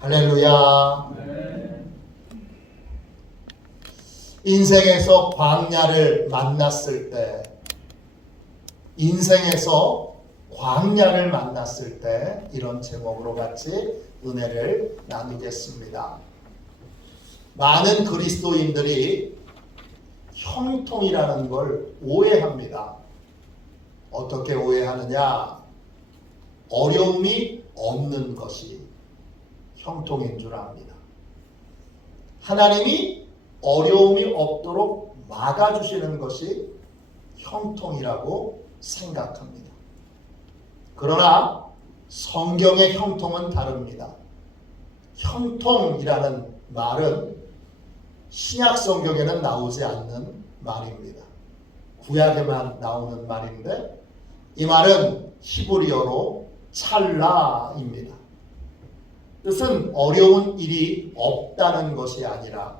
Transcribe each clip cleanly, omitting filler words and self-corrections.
할렐루야. 인생에서 광야를 만났을 때, 이런 제목으로 같이 은혜를 나누겠습니다. 많은 그리스도인들이 형통이라는 걸 오해합니다. 어떻게 오해하느냐? 어려움이 없는 것이 형통인 줄 압니다. 하나님이 어려움이 없도록 막아주시는 것이 형통이라고 생각합니다. 그러나 성경의 형통은 다릅니다. 형통이라는 말은 신약 성경에는 나오지 않는 말입니다. 구약에만 나오는 말인데 이 말은 히브리어로 찰라입니다. 뜻은 어려운 일이 없다는 것이 아니라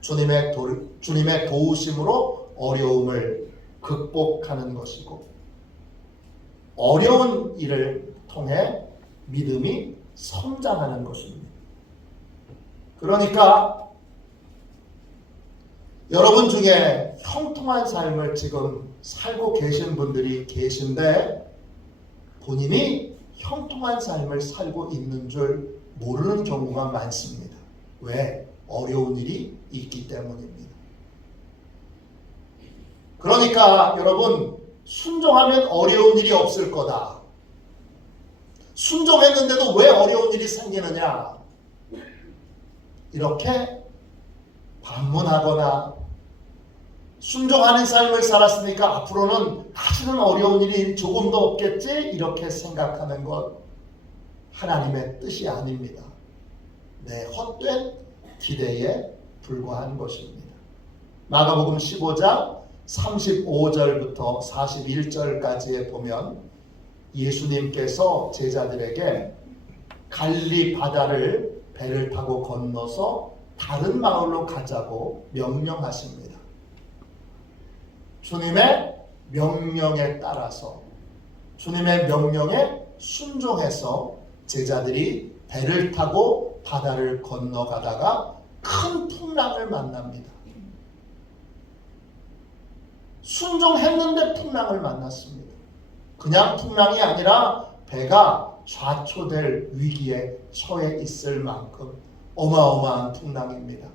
주님의 도우심으로 어려움을 극복하는 것이고, 어려운 일을 통해 믿음이 성장하는 것입니다. 그러니까 여러분 중에 형통한 삶을 지금 살고 계신 분들이 계신데 본인이 형통한 삶을 살고 있는 줄 모르는 경우가 많습니다. 왜? 어려운 일이 있기 때문입니다. 그러니까 여러분, 순종하면 어려운 일이 없을 거다. 순종했는데도 왜 어려운 일이 생기느냐? 이렇게 반문하거나 순종하는 삶을 살았으니까 앞으로는 다시는 어려운 일이 조금도 없겠지? 이렇게 생각하는 것, 하나님의 뜻이 아닙니다. 내 헛된 기대에 불과한 것입니다. 마가복음 15장 35절부터 41절까지에 보면 예수님께서 제자들에게 갈릴리 바다를 배를 타고 건너서 다른 마을로 가자고 명령하십니다. 주님의 명령에 따라서, 주님의 명령에 순종해서 제자들이 배를 타고 바다를 건너가다가 큰 풍랑을 만납니다. 순종했는데 풍랑을 만났습니다. 그냥 풍랑이 아니라 배가 좌초될 위기에 처해 있을 만큼 어마어마한 풍랑입니다.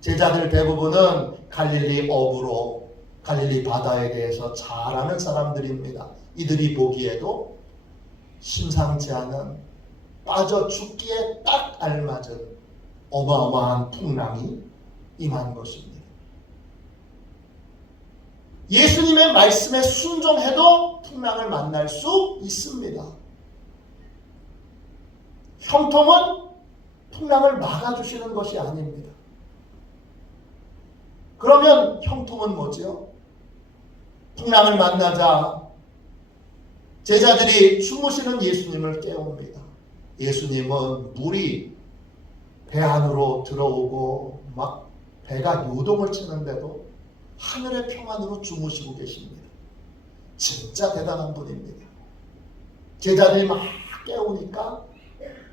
제자들 대부분은 갈릴리 어부로 갈릴리 바다에 대해서 잘 아는 사람들입니다. 이들이 보기에도 심상치 않은, 빠져 죽기에 딱 알맞은 어마어마한 풍랑이 임한 것입니다. 예수님의 말씀에 순종해도 풍랑을 만날 수 있습니다. 형통은 풍랑을 막아주시는 것이 아닙니다. 그러면 형통은 뭐지요? 풍랑을 만나자 제자들이 주무시는 예수님을 깨웁니다. 예수님은 물이 배 안으로 들어오고 막 배가 요동을 치는데도 하늘의 평안으로 주무시고 계십니다. 진짜 대단한 분입니다. 제자들이 막 깨우니까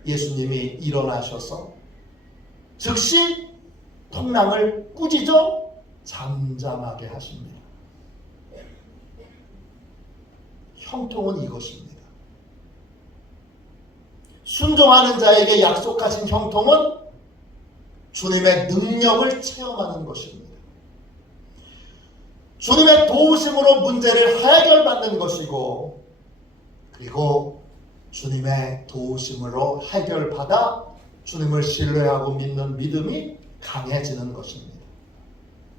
예수님이 일어나셔서 즉시 풍랑을 꾸짖어 잠잠하게 하십니다. 형통은 이것입니다. 순종하는 자에게 약속하신 형통은 주님의 능력을 체험하는 것입니다. 주님의 도우심으로 문제를 해결받는 것이고, 그리고 주님의 도우심으로 해결받아 주님을 신뢰하고 믿는 믿음이 강해지는 것입니다.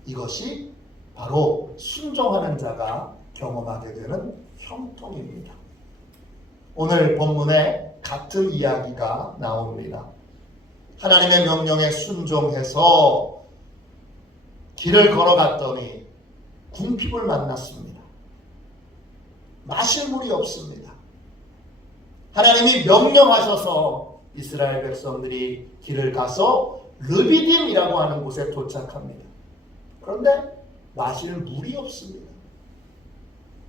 이것이 바로 순종하는 자가 경험하게 되는 형통입니다. 오늘 본문에 같은 이야기가 나옵니다. 하나님의 명령에 순종해서 길을 걸어갔더니 궁핍을 만났습니다. 마실 물이 없습니다. 하나님이 명령하셔서 이스라엘 백성들이 길을 가서 르비딤이라고 하는 곳에 도착합니다. 그런데 마실 물이 없습니다.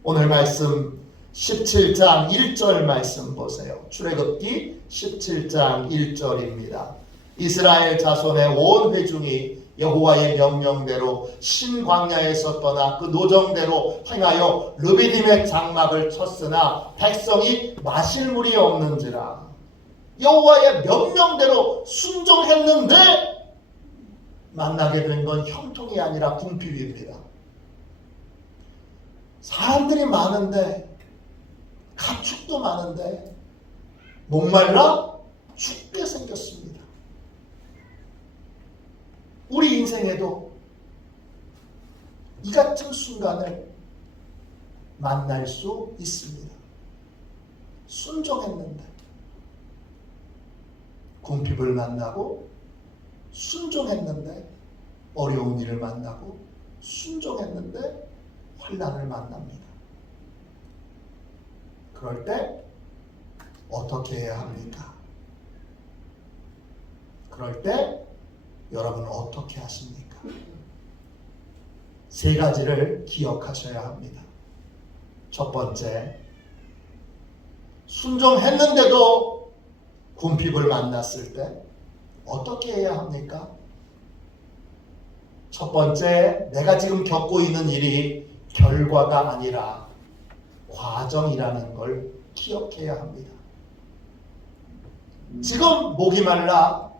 오늘 말씀 17장 1절 말씀 보세요. 출애굽기 17장 1절입니다. 이스라엘 자손의 온 회중이 여호와의 명령대로 신광야에서 떠나 그 노정대로 행하여 르비딤의 장막을 쳤으나 백성이 마실 물이 없는지라. 여호와의 명령대로 순종했는데 만나게 된 건 형통이 아니라 궁핍입니다. 사람들이 많은데 가축도 많은데 목말라 죽게 생겼습니다. 우리 인생에도 이 같은 순간을 만날 수 있습니다. 순종했는데 궁핍을 만나고 순종했는데 어려운 일을 만나고 순종했는데 환난을 만납니다. 그럴 때 어떻게 해야 합니까? 그럴 때 여러분은 어떻게 하십니까? 세 가지를 기억하셔야 합니다. 첫 번째, 순종했는데도 궁핍을 만났을 때 어떻게 해야 합니까? 첫 번째, 내가 지금 겪고 있는 일이 결과가 아니라 과정이라는 걸 기억해야 합니다. 지금 목이 말라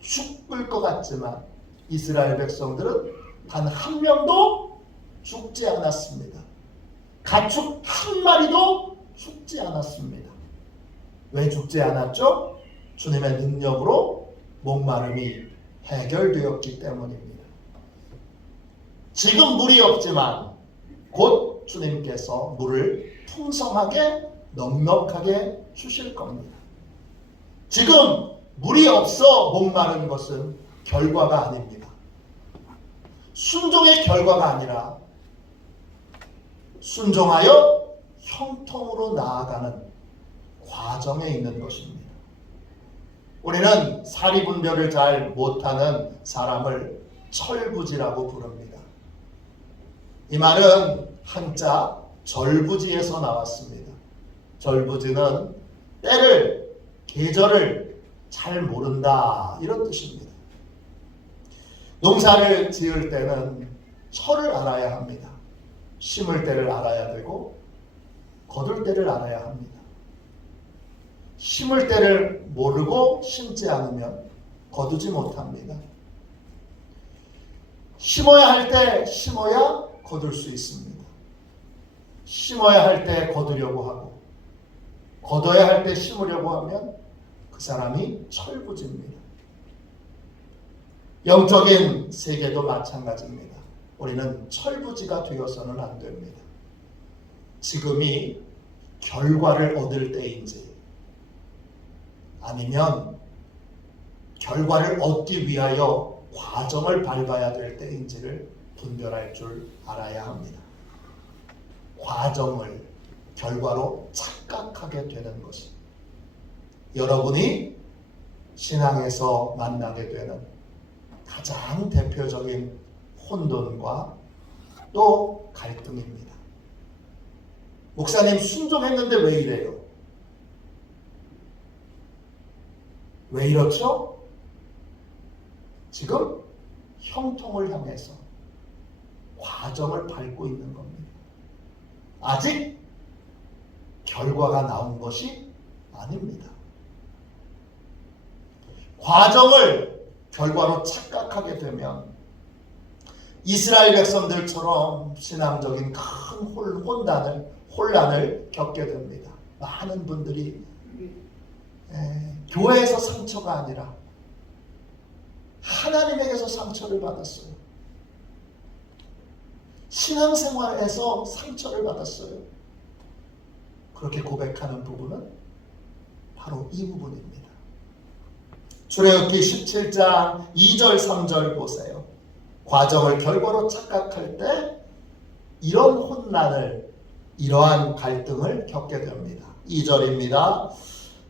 죽을 것 같지만 이스라엘 백성들은 단 한 명도 죽지 않았습니다. 가축 한 마리도 죽지 않았습니다. 왜 죽지 않았죠? 주님의 능력으로 목마름이 해결되었기 때문입니다. 지금 물이 없지만 곧 주님께서 물을 풍성하게 넉넉하게 주실 겁니다. 지금 물이 없어 목마른 것은 결과가 아닙니다. 순종의 결과가 아니라 순종하여 형통으로 나아가는 과정에 있는 것입니다. 우리는 사리분별을 잘 못하는 사람을 철부지라고 부릅니다. 이 말은 한자 절부지에서 나왔습니다. 절부지는 때를, 계절을 잘 모른다 이런 뜻입니다. 농사를 지을 때는 철을 알아야 합니다. 심을 때를 알아야 되고 거둘 때를 알아야 합니다. 심을 때를 모르고 심지 않으면 거두지 못합니다. 심어야 할 때 심어야 거둘 수 있습니다. 심어야 할 때 거두려고 하고 거둬야 할 때 심으려고 하면 그 사람이 철부지입니다. 영적인 세계도 마찬가지입니다. 우리는 철부지가 되어서는 안 됩니다. 지금이 결과를 얻을 때인지 아니면 결과를 얻기 위하여 과정을 밟아야 될 때인지를 분별할 줄 알아야 합니다. 과정을 결과로 착각하게 되는 것이 여러분이 신앙에서 만나게 되는 가장 대표적인 혼돈과 또 갈등입니다. 목사님 순종했는데 왜 이래요? 왜 이렇죠? 지금 형통을 향해서 과정을 밟고 있는 겁니다. 아직 결과가 나온 것이 아닙니다. 과정을 결과로 착각하게 되면 이스라엘 백성들처럼 신앙적인 큰 혼란을 겪게 됩니다. 많은 분들이 교회에서 상처가 아니라 하나님에게서 상처를 받았어요. 신앙생활에서 상처를 받았어요. 그렇게 고백하는 부분은 바로 이 부분입니다. 출애굽기 17장 2절 3절 보세요. 과정을 결과로 착각할 때 이런 혼란을, 이러한 갈등을 겪게 됩니다. 2절입니다.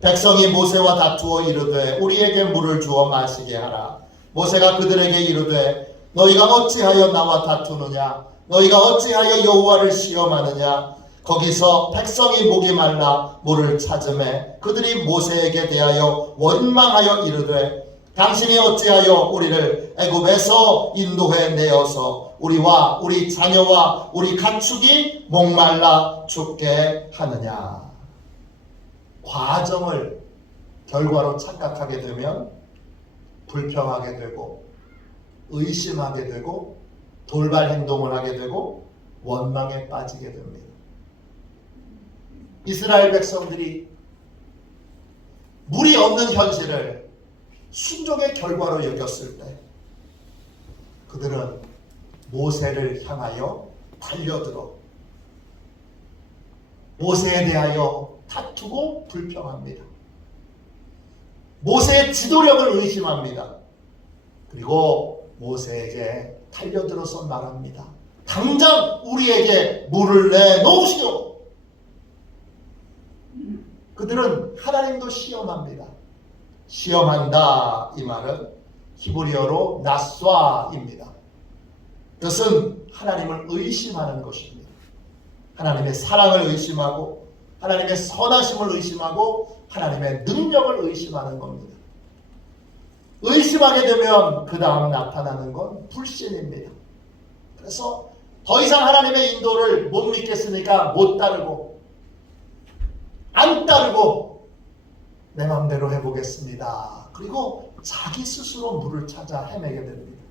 백성이 모세와 다투어 이르되 우리에게 물을 주어 마시게 하라. 모세가 그들에게 이르되 너희가 어찌하여 나와 다투느냐? 너희가 어찌하여 여호와를 시험하느냐? 거기서 백성이 목이 말라 물을 찾음에 그들이 모세에게 대하여 원망하여 이르되 당신이 어찌하여 우리를 애굽에서 인도해 내어서 우리와 우리 자녀와 우리 가축이 목말라 죽게 하느냐. 과정을 결과로 착각하게 되면 불평하게 되고 의심하게 되고 돌발 행동을 하게 되고 원망에 빠지게 됩니다. 이스라엘 백성들이 물이 없는 현실을 순종의 결과로 여겼을 때 그들은 모세를 향하여 달려들어 모세에 대하여 다투고 불평합니다. 모세의 지도력을 의심합니다. 그리고 모세에게 달려들어서 말합니다. 당장 우리에게 물을 내놓으시오. 그들은 하나님도 시험합니다. 시험한다 이 말은 히브리어로 나쏴입니다. 그것은 하나님을 의심하는 것입니다. 하나님의 사랑을 의심하고 하나님의 선하심을 의심하고 하나님의 능력을 의심하는 겁니다. 의심하게 되면 그 다음 나타나는 건 불신입니다. 그래서 더 이상 하나님의 인도를 못 믿겠으니까 못 따르고 안 따르고 내 마음대로 해보겠습니다. 그리고 자기 스스로 물을 찾아 헤매게 됩니다.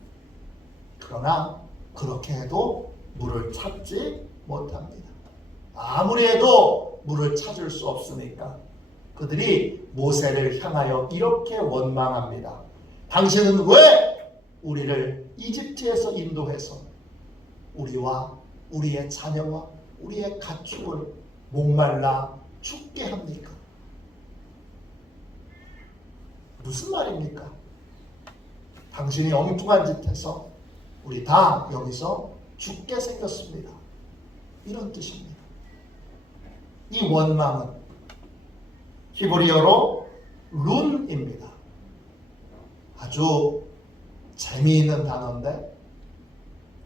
그러나 그렇게 해도 물을 찾지 못합니다. 아무리 해도 물을 찾을 수 없으니까 그들이 모세를 향하여 이렇게 원망합니다. 당신은 왜 우리를 이집트에서 인도해서 우리와 우리의 자녀와 우리의 가축을 목말라 죽게 합니까? 무슨 말입니까? 당신이 엉뚱한 짓 해서 우리 다 여기서 죽게 생겼습니다. 이런 뜻입니다. 이 원망은 히브리어로 룬입니다. 아주 재미있는 단어인데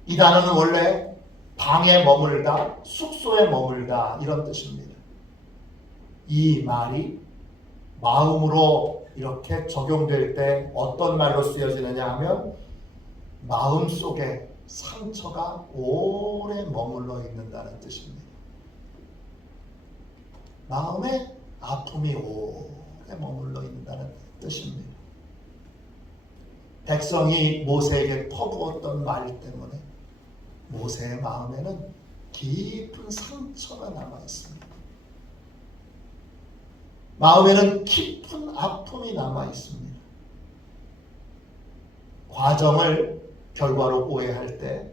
이 단어는 원래 방에 머물다, 숙소에 머물다 이런 뜻입니다. 이 말이 마음으로 이렇게 적용될 때 어떤 말로 쓰여지느냐 하면 마음속에 상처가 오래 머물러 있는다는 뜻입니다. 마음에 아픔이 오래 머물러 있는다는 뜻입니다. 백성이 모세에게 퍼부었던 말 때문에 모세의 마음에는 깊은 상처가 남아 있습니다. 마음에는 깊은 아픔이 남아 있습니다. 과정을 결과로 오해할 때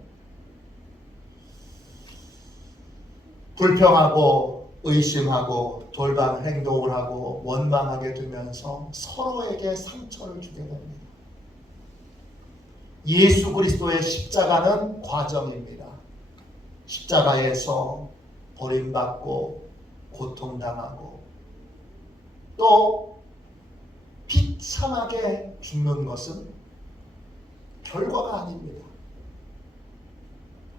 불평하고 의심하고 돌발 행동을 하고 원망하게 되면서 서로에게 상처를 주게 됩니다. 예수 그리스도의 십자가는 과정입니다. 십자가에서 버림받고 고통당하고 또 비참하게 죽는 것은 결과가 아닙니다.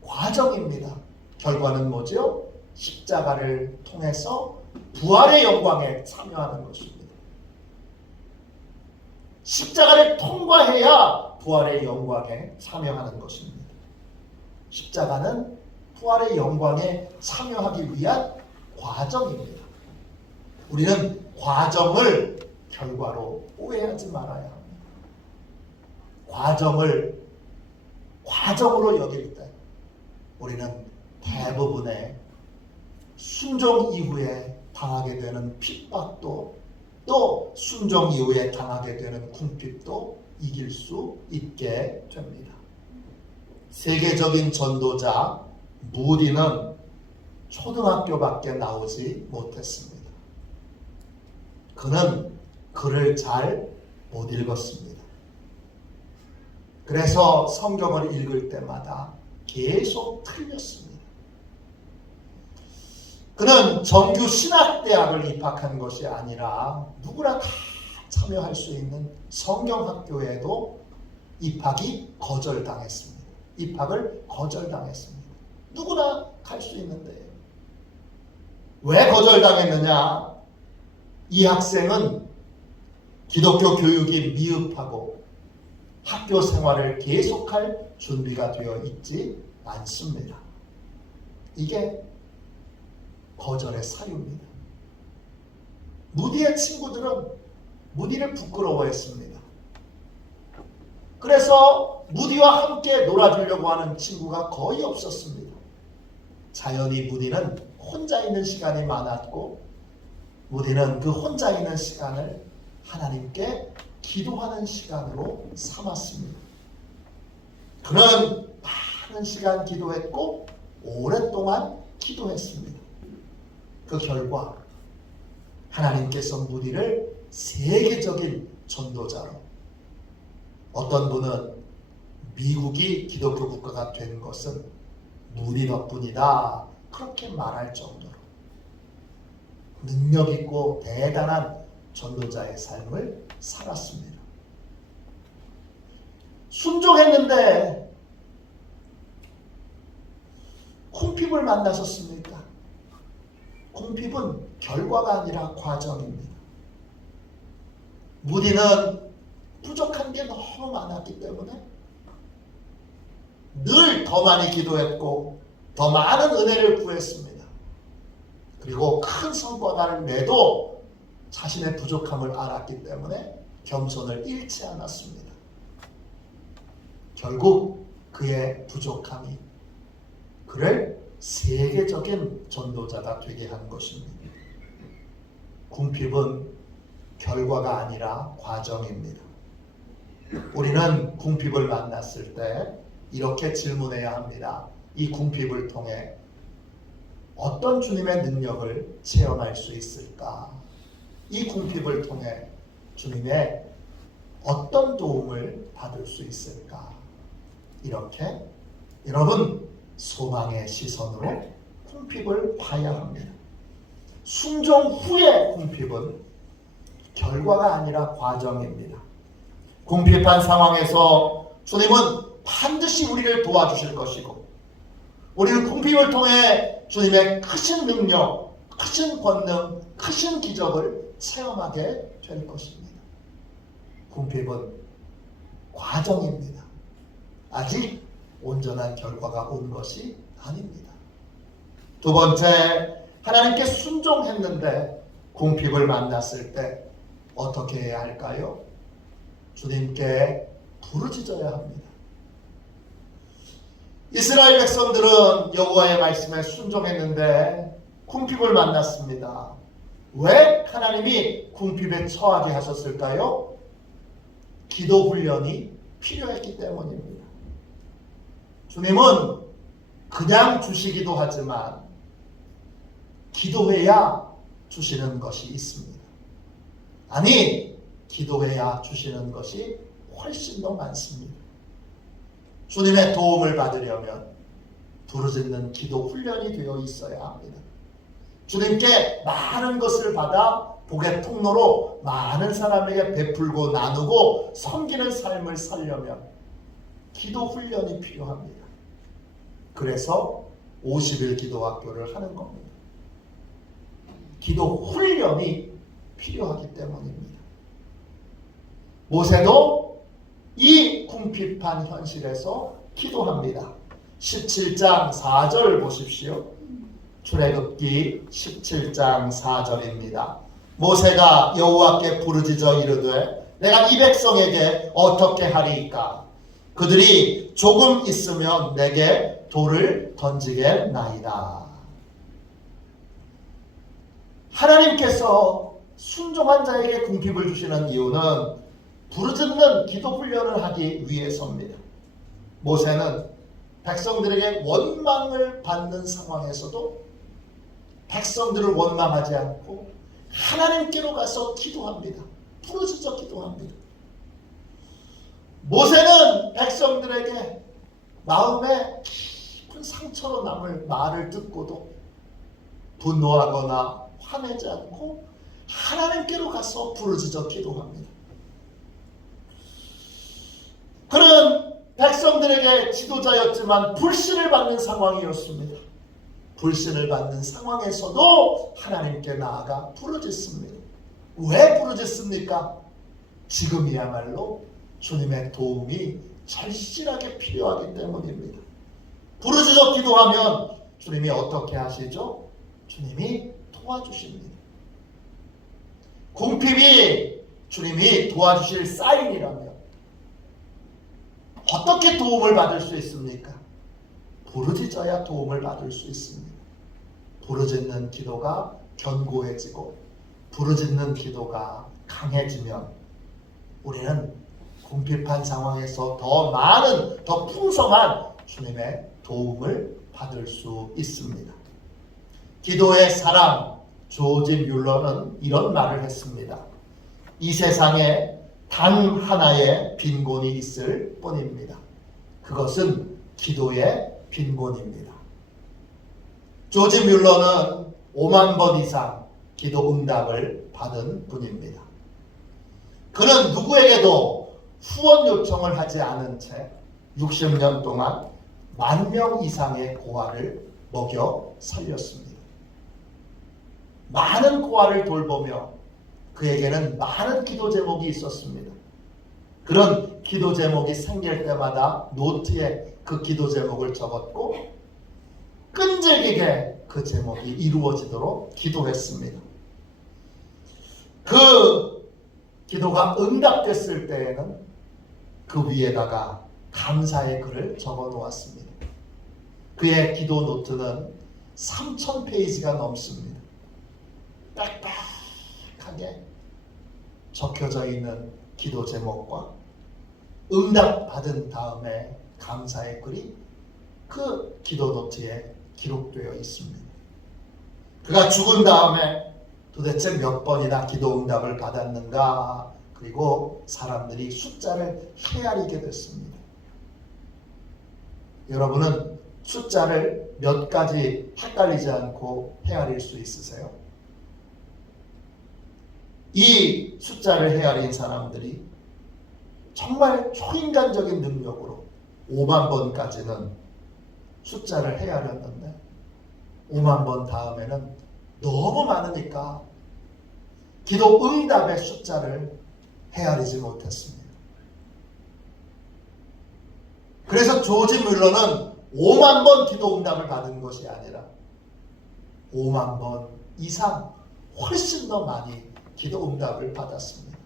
과정입니다. 결과는 뭐죠? 십자가를 통해서 부활의 영광에 참여하는 것입니다. 십자가를 통과해야 부활의 영광에 참여하는 것입니다. 십자가는 부활의 영광에 참여하기 위한 과정입니다. 우리는 과정을 결과로 오해하지 말아야 합니다. 과정을 과정으로 여길 때 우리는 대부분의 순종 이후에 당하게 되는 핍박도 또 순종 이후에 당하게 되는 궁핍도 이길 수 있게 됩니다. 세계적인 전도자 무디는 초등학교밖에 나오지 못했습니다. 그는 글을 잘 못 읽었습니다. 그래서 성경을 읽을 때마다 계속 틀렸습니다. 그는 정규 신학대학을 입학한 것이 아니라 누구나 다 참여할 수 있는 성경학교에도 입학을 거절당했습니다. 누구나 갈 수 있는데요. 왜 거절당했느냐? 이 학생은 기독교 교육이 미흡하고 학교 생활을 계속할 준비가 되어 있지 않습니다. 이게 거절의 사유입니다. 무디의 친구들은 무디를 부끄러워했습니다. 그래서 무디와 함께 놀아주려고 하는 친구가 거의 없었습니다. 자연히 무디는 혼자 있는 시간이 많았고, 무디는 그 혼자 있는 시간을 하나님께 기도하는 시간으로 삼았습니다. 그는 많은 시간 기도했고 오랫동안 기도했습니다. 그 결과 하나님께서 무디를 세계적인 전도자로, 어떤 분은 미국이 기독교 국가가 된 것은 무디 덕분이다, 그렇게 말할 정도로 능력 있고 대단한 전도자의 삶을 살았습니다. 순종했는데 콩핍을 만나셨습니까? 콩핍은 결과가 아니라 과정입니다. 무디는 부족한 게 너무 많았기 때문에 늘 더 많이 기도했고 더 많은 은혜를 구했습니다. 그리고 큰 성과를 내도 자신의 부족함을 알았기 때문에 겸손을 잃지 않았습니다. 결국 그의 부족함이 그를 세계적인 전도자가 되게 한 것입니다. 궁핍은 결과가 아니라 과정입니다. 우리는 궁핍을 만났을 때 이렇게 질문해야 합니다. 이 궁핍을 통해 어떤 주님의 능력을 체험할 수 있을까? 이 궁핍을 통해 주님의 어떤 도움을 받을 수 있을까? 이렇게 여러분 소망의 시선으로 궁핍을 봐야 합니다. 순종 후의 궁핍은 결과가 아니라 과정입니다. 궁핍한 상황에서 주님은 반드시 우리를 도와주실 것이고, 우리는 궁핍을 통해 주님의 크신 능력, 크신 권능, 크신 기적을 체험하게 될 것입니다. 궁핍은 과정입니다. 아직 온전한 결과가 온 것이 아닙니다. 두 번째, 하나님께 순종했는데 궁핍을 만났을 때 어떻게 해야 할까요? 주님께 부르짖어야 합니다. 이스라엘 백성들은 여호와의 말씀에 순종했는데 궁핍을 만났습니다. 왜 하나님이 궁핍에 처하게 하셨을까요? 기도 훈련이 필요했기 때문입니다. 주님은 그냥 주시기도 하지만 기도해야 주시는 것이 있습니다. 아니, 기도해야 주시는 것이 훨씬 더 많습니다. 주님의 도움을 받으려면 부르짖는 기도 훈련이 되어 있어야 합니다. 주님께 많은 것을 받아 복의 통로로 많은 사람에게 베풀고 나누고 섬기는 삶을 살려면 기도 훈련이 필요합니다. 그래서 50일 기도학교를 하는 겁니다. 기도 훈련이 필요하기 때문입니다. 모세도 이 궁핍한 현실에서 기도합니다. 17장 4절 보십시오. 출애굽기 17장 4절입니다. 모세가 여호와께 부르짖어 이르되 내가 이 백성에게 어떻게 하리이까? 그들이 조금 있으면 내게 돌을 던지겠나이다. 하나님께서 순종한 자에게 궁핍을 주시는 이유는 부르짖는 기도 훈련을 하기 위해서입니다. 모세는 백성들에게 원망을 받는 상황에서도 백성들을 원망하지 않고 하나님께로 가서 기도합니다. 부르짖어 기도합니다. 모세는 백성들에게 마음에 깊은 상처로 남을 말을 듣고도 분노하거나 화내지 않고 하나님께로 가서 부르짖어 기도합니다. 그는 백성들에게 지도자였지만 불신을 받는 상황이었습니다. 불신을 받는 상황에서도 하나님께 나아가 부르짖습니다. 왜 부르짖습니까? 지금이야말로 주님의 도움이 절실하게 필요하기 때문입니다. 부르짖어 기도하면 주님이 어떻게 하시죠? 주님이 도와주십니다. 궁핍이 주님이 도와주실 사인이라면 어떻게 도움을 받을 수 있습니까? 부르짖어야 도움을 받을 수 있습니다. 부르짖는 기도가 견고해지고 부르짖는 기도가 강해지면 우리는 궁핍한 상황에서 더 많은, 더 풍성한 주님의 도움을 받을 수 있습니다. 기도의 사람 조지 뮬러는 이런 말을 했습니다. 이 세상에 단 하나의 빈곤이 있을 뿐입니다. 그것은 기도의 빈곤입니다. 조지 뮬러는 5만 번 이상 기도 응답을 받은 분입니다. 그는 누구에게도 후원 요청을 하지 않은 채 60년 동안 10,000명 이상의 고아를 먹여 살렸습니다. 많은 고아를 돌보며 그에게는 많은 기도 제목이 있었습니다. 그런 기도 제목이 생길 때마다 노트에 그 기도 제목을 적었고 끈질기게 그 제목이 이루어지도록 기도했습니다. 그 기도가 응답됐을 때에는 그 위에다가 감사의 글을 적어 놓았습니다. 그의 기도 노트는 3,000페이지가 넘습니다. 빽빽하게 적혀져 있는 기도 제목과 응답받은 다음에 감사의 글이 그 기도 노트에 기록되어 있습니다. 그가 죽은 다음에 도대체 몇 번이나 기도 응답을 받았는가, 그리고 사람들이 숫자를 헤아리게 됐습니다. 여러분은 숫자를 몇 가지 헷갈리지 않고 헤아릴 수 있으세요? 이 숫자를 헤아린 사람들이 정말 초인간적인 능력으로 5만 번까지는 숫자를 헤아렸는데 5만 번 다음에는 너무 많으니까 기도 응답의 숫자를 헤아리지 못했습니다. 그래서 조지 뮬러는 5만 번 기도 응답을 받은 것이 아니라 5만 번 이상 훨씬 더 많이 기도 응답을 받았습니다.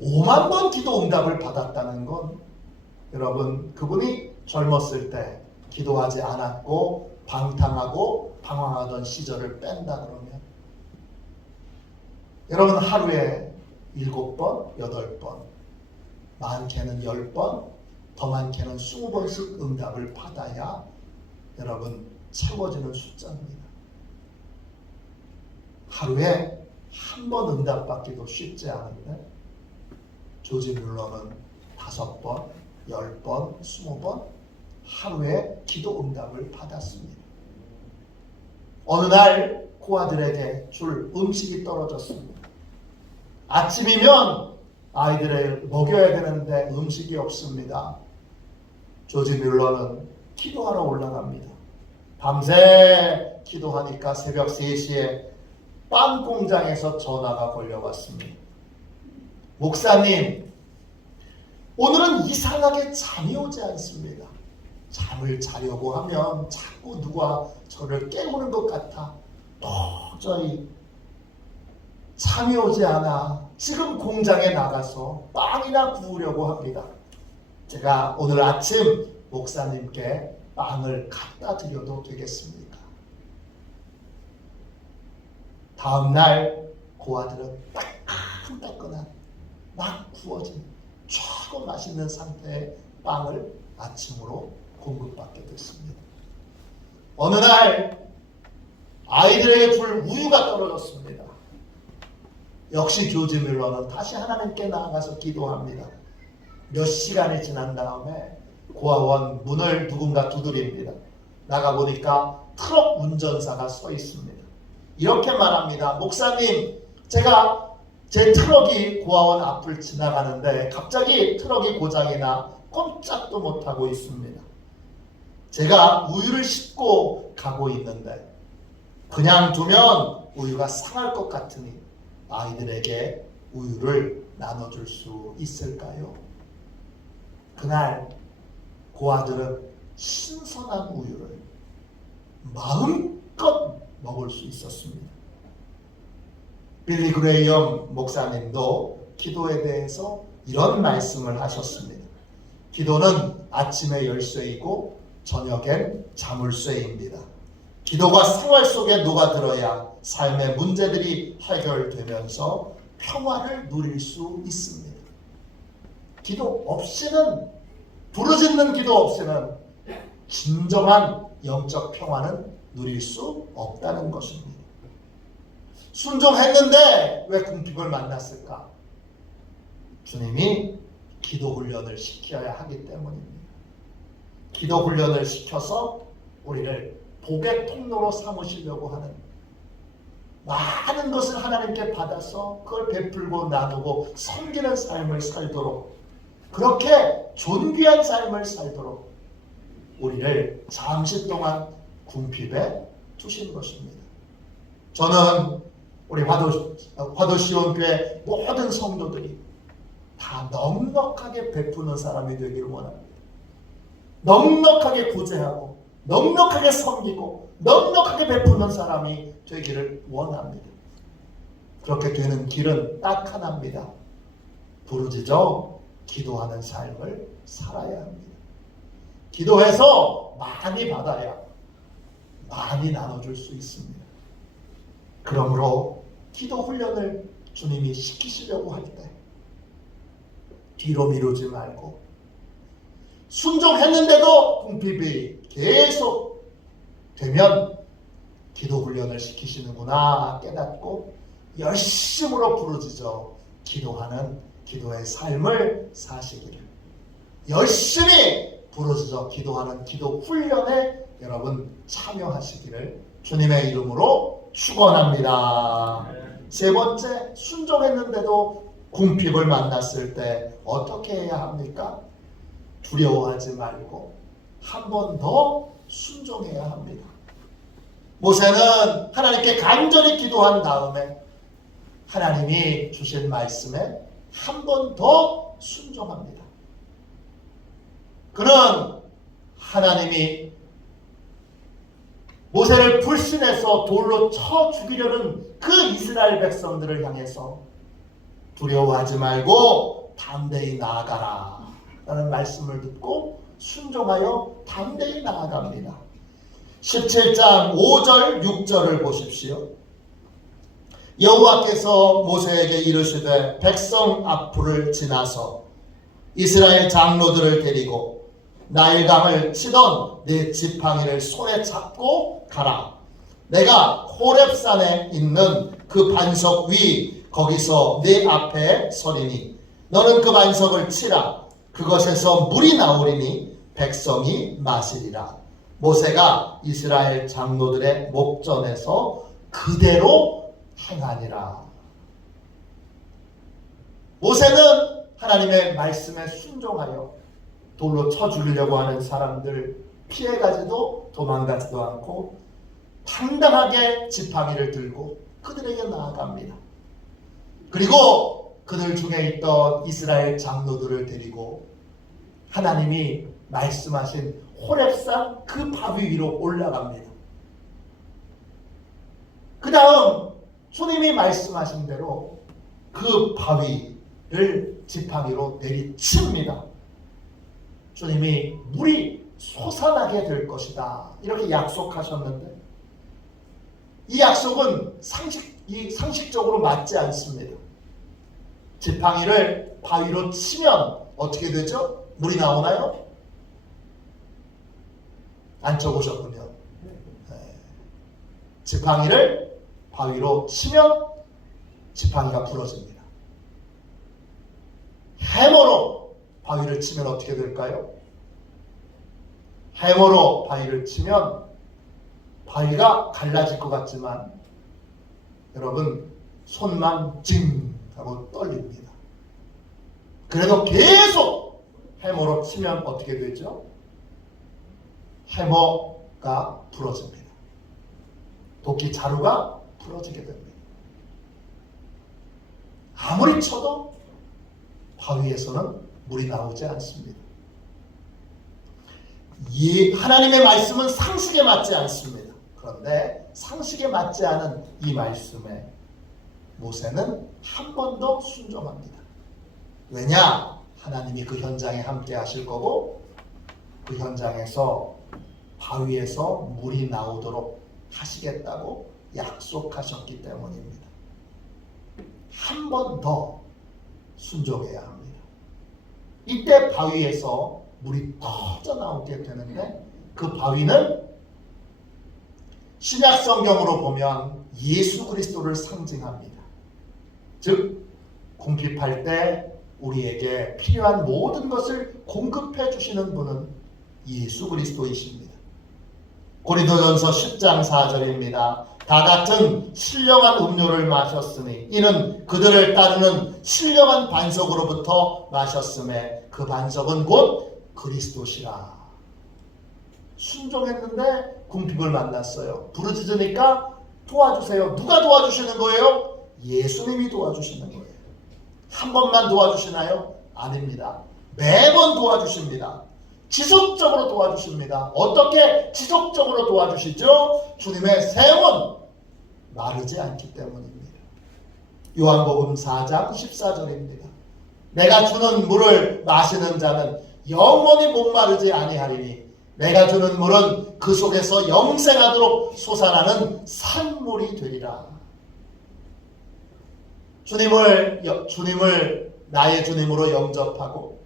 5만 번 기도 응답을 받았다는 건 여러분, 그분이 젊었을 때 기도하지 않았고 방탕하고 방황하던 시절을 뺀다 그러면 여러분 하루에 7번, 8번, 많게는 10번, 더 많게는 20번씩 응답을 받아야 여러분 채워지는 숫자입니다. 하루에 한 번 응답받기도 쉽지 않은데 조지 뮬러는 5번, 10번, 20번 하루에 기도 응답을 받았습니다. 어느 날 고아들에게 줄 음식이 떨어졌습니다. 아침이면 아이들을 먹여야 되는데 음식이 없습니다. 조지 뮬러는 기도하러 올라갑니다. 밤새 기도하니까 새벽 3시에 빵 공장에서 전화가 걸려왔습니다. 목사님, 오늘은 이상하게 잠이 오지 않습니다. 잠을 자려고 하면 자꾸 누가 저를 깨우는 것 같아 도저히 잠이 오지 않아 지금 공장에 나가서 빵이나 구우려고 합니다. 제가 오늘 아침 목사님께 빵을 갖다 드려도 되겠습니까? 다음날 고아들은 따끈따끈한 막 구워진 최고 맛있는 상태의 빵을 아침으로 공급받게 됐습니다. 어느 날 아이들에게 줄 우유가 떨어졌습니다. 역시 조지 뮬러는 다시 하나님께 나아가서 기도합니다. 몇 시간이 지난 다음에 고아원 문을 누군가 두드립니다. 나가보니까 트럭 운전사가 서 있습니다. 이렇게 말합니다. 목사님, 제가 제 트럭이 고아원 앞을 지나가는데 갑자기 트럭이 고장이 나 꼼짝도 못하고 있습니다. 제가 우유를 싣고 가고 있는데 그냥 두면 우유가 상할 것 같으니 아이들에게 우유를 나눠줄 수 있을까요? 그날 그 아들은 신선한 우유를 마음껏 먹을 수 있었습니다. 빌리 그레이엄 목사님도 기도에 대해서 이런 말씀을 하셨습니다. 기도는 아침에 열쇠이고 저녁엔 자물쇠입니다. 기도가 생활 속에 녹아들어야 삶의 문제들이 해결되면서 평화를 누릴 수 있습니다. 기도 없이는, 부르짖는 기도 없이는 진정한 영적 평화는 누릴 수 없다는 것입니다. 순종했는데 왜 궁핍을 만났을까? 주님이 기도 훈련을 시켜야 하기 때문입니다. 기도 훈련을 시켜서 우리를 복의 통로로 삼으시려고 하는, 많은 것을 하나님께 받아서 그걸 베풀고 나누고 섬기는 삶을 살도록, 그렇게 존귀한 삶을 살도록 우리를 잠시 동안 궁핍에 두신 것입니다. 저는 우리 화도시온교회 모든 성도들이 다 넉넉하게 베푸는 사람이 되기를 원합니다. 넉넉하게 구제하고 넉넉하게 섬기고 넉넉하게 베푸는 사람이 되기를 원합니다. 그렇게 되는 길은 딱 하나입니다. 부르짖어 기도하는 삶을 살아야 합니다. 기도해서 많이 받아야 많이 나눠줄 수 있습니다. 그러므로 기도 훈련을 주님이 시키시려고 할 때 뒤로 미루지 말고, 순종했는데도 궁핍이 계속 되면 기도 훈련을 시키시는구나 깨닫고 열심으로 부르짖어 기도하는 기도의 삶을 사시기를, 열심히 부르짖어 기도하는 기도 훈련에 여러분 참여하시기를 주님의 이름으로 축원합니다. 세 번째, 순종했는데도 궁핍을 만났을 때 어떻게 해야 합니까? 두려워하지 말고 한 번 더 순종해야 합니다. 모세는 하나님께 간절히 기도한 다음에 하나님이 주신 말씀에 한 번 더 순종합니다. 그는 하나님이 모세를 불신해서 돌로 쳐 죽이려는 그 이스라엘 백성들을 향해서 두려워하지 말고 담대히 나아가라 라는 말씀을 듣고 순종하여 담대히 나아갑니다. 17장 5절 6절을 보십시오. 여호와께서 모세에게 이르시되 백성 앞을 지나서 이스라엘 장로들을 데리고 나일강을 치던 네 지팡이를 손에 잡고 가라. 내가 호렙산에 있는 그 반석 위 거기서 네 앞에 서리니 너는 그 반석을 치라. 그것에서 물이 나오리니 백성이 마시리라. 모세가 이스라엘 장로들의 목전에서 그대로 행하니라. 모세는 하나님의 말씀에 순종하여 돌로 쳐 죽이려고 하는 사람들 피해가지도 도망가지도 않고 당당하게 지팡이를 들고 그들에게 나아갑니다. 그리고 그들 중에 있던 이스라엘 장로들을 데리고 하나님이 말씀하신 호렙산 그 바위 위로 올라갑니다. 그 다음 주님이 말씀하신 대로 그 바위를 지팡이로 내리칩니다. 주님이 물이 솟아나게 될 것이다 이렇게 약속하셨는데 이 약속은 상식적으로 맞지 않습니다. 지팡이를 바위로 치면 어떻게 되죠? 물이 나오나요? 안 쳐보셨군요. 네. 지팡이를 바위로 치면 지팡이가 부러집니다. 해머로 바위를 치면 어떻게 될까요? 해머로 바위를 치면 바위가 갈라질 것 같지만 여러분 손만 징 하고 떨립니다. 그래도 계속 해머로 치면 어떻게 되죠? 해머가 부러집니다. 도끼 자루가 부러지게 됩니다. 아무리 쳐도 바위에서는 물이 나오지 않습니다. 이 하나님의 말씀은 상식에 맞지 않습니다. 그런데 상식에 맞지 않은 이 말씀에 모세는 한 번 더 순종합니다. 왜냐? 하나님이 그 현장에 함께 하실 거고 그 현장에서 바위에서 물이 나오도록 하시겠다고 약속하셨기 때문입니다. 한 번 더 순종해야 합니다. 이때 바위에서 물이 터져 나오게 되는데 그 바위는 신약 성경으로 보면 예수 그리스도를 상징합니다. 즉 궁핍할 때 우리에게 필요한 모든 것을 공급해 주시는 분은 예수 그리스도이십니다. 고린도전서 10장 4절입니다. 다 같은 신령한 음료를 마셨으니 이는 그들을 따르는 신령한 반석으로부터 마셨음에 그 반석은 곧 그리스도시라. 순종했는데 궁핍을 만났어요. 부르짖으니까 도와주세요. 누가 도와주시는 거예요? 예수님이 도와주시는 거예요. 한 번만 도와주시나요? 아닙니다. 매번 도와주십니다. 지속적으로 도와주십니다. 어떻게 지속적으로 도와주시죠? 주님의 샘은 마르지 않기 때문입니다. 요한복음 4장 14절입니다. 내가 주는 물을 마시는 자는 영원히 목마르지 아니하리니 내가 주는 물은 그 속에서 영생하도록 솟아나는 산물이 되리라. 주님을 나의 주님으로 영접하고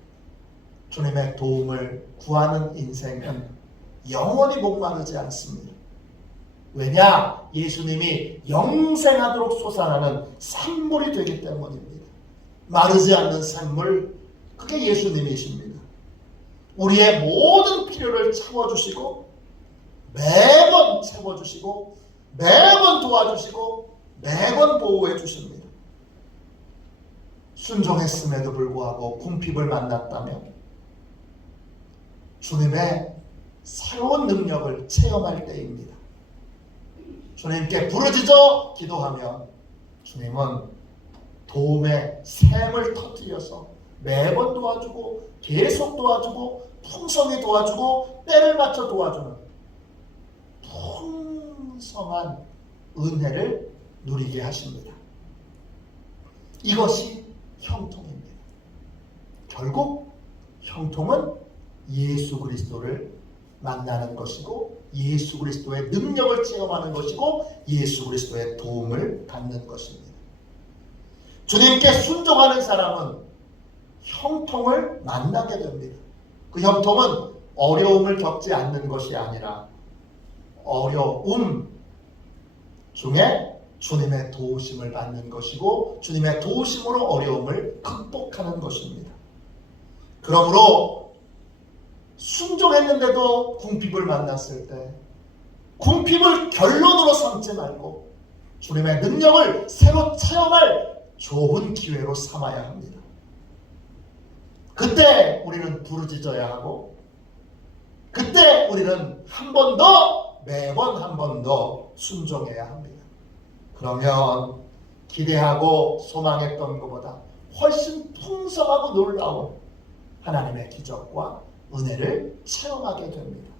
주님의 도움을 구하는 인생은 영원히 목마르지 않습니다. 왜냐? 예수님이 영생하도록 솟아나는 산물이 되기 때문입니다. 마르지 않는 산물, 그게 예수님이십니다. 우리의 모든 필요를 채워주시고 매번 채워주시고 매번 도와주시고 매번 보호해 주십니다. 순종했음에도 불구하고 궁핍을 만났다면 주님의 새로운 능력을 체험할 때입니다. 주님께 부르짖어 기도하면 주님은 도움의 샘을 터뜨려서 매번 도와주고 계속 도와주고 풍성히 도와주고 때를 맞춰 도와주는 풍성한 은혜를 누리게 하십니다. 이것이 형통입니다. 결국 형통은 예수 그리스도를 만나는 것이고 예수 그리스도의 능력을 체험하는 것이고 예수 그리스도의 도움을 받는 것입니다. 주님께 순종하는 사람은 형통을 만나게 됩니다. 그 형통은 어려움을 겪지 않는 것이 아니라 어려움 중에 주님의 도우심을 받는 것이고 주님의 도우심으로 어려움을 극복하는 것입니다. 그러므로 순종했는데도 궁핍을 만났을 때 궁핍을 결론으로 삼지 말고 주님의 능력을 새로 체험할 좋은 기회로 삼아야 합니다. 그때 우리는 부르짖어야 하고 그때 우리는 한 번 더 매번 한 번 더 순종해야 합니다. 그러면 기대하고 소망했던 것보다 훨씬 풍성하고 놀라운 하나님의 기적과 은혜를 체험하게 됩니다.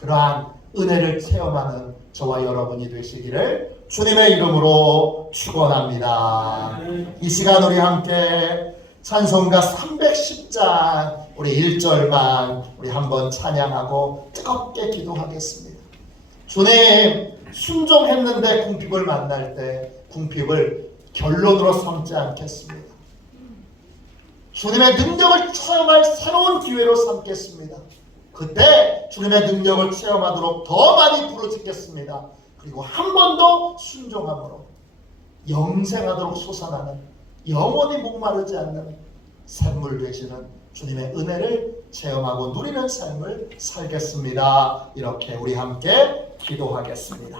그러한 은혜를 체험하는 저와 여러분이 되시기를 주님의 이름으로 축원합니다. 이 시간 우리 함께 찬송가 310장 우리 1절만 우리 한번 찬양하고 뜨겁게 기도하겠습니다. 주님, 순종했는데 궁핍을 만날 때 궁핍을 결론으로 삼지 않겠습니다. 주님의 능력을 체험할 새로운 기회로 삼겠습니다. 그때 주님의 능력을 체험하도록 더 많이 부르짖겠습니다. 그리고 한 번 더 순종함으로 영생하도록 솟아나는 영원히 목마르지 않는 샘물 되시는 주님의 은혜를 체험하고 누리는 삶을 살겠습니다. 이렇게 우리 함께 기도하겠습니다.